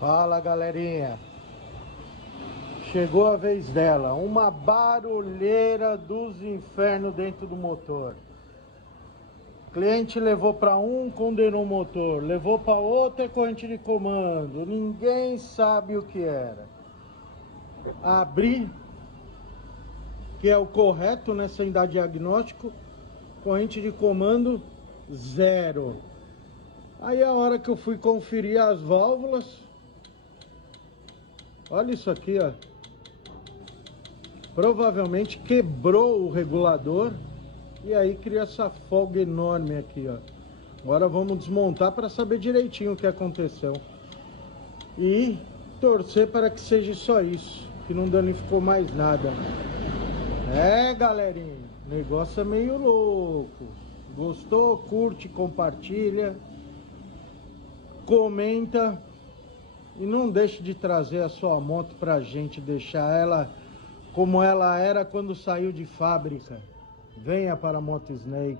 Fala, galerinha. Chegou a vez dela. Uma barulheira dos infernos dentro do motor. Cliente levou para um, condenou o motor. Levou para outro, é corrente de comando. Ninguém sabe o que era. Abri, que é o correto, né? Sem dar diagnóstico. Corrente de comando, zero. Aí a hora que eu fui conferir as válvulas, olha isso aqui, ó. Provavelmente quebrou o regulador e aí cria essa folga enorme aqui, ó. Agora vamos desmontar para saber direitinho o que aconteceu. E torcer para que seja só isso, que não danificou mais nada. É, galerinha, o negócio é meio louco. Gostou? Curte, compartilha, comenta. E não deixe de trazer a sua moto pra gente, deixar ela como ela era quando saiu de fábrica. Venha para a Moto Snake.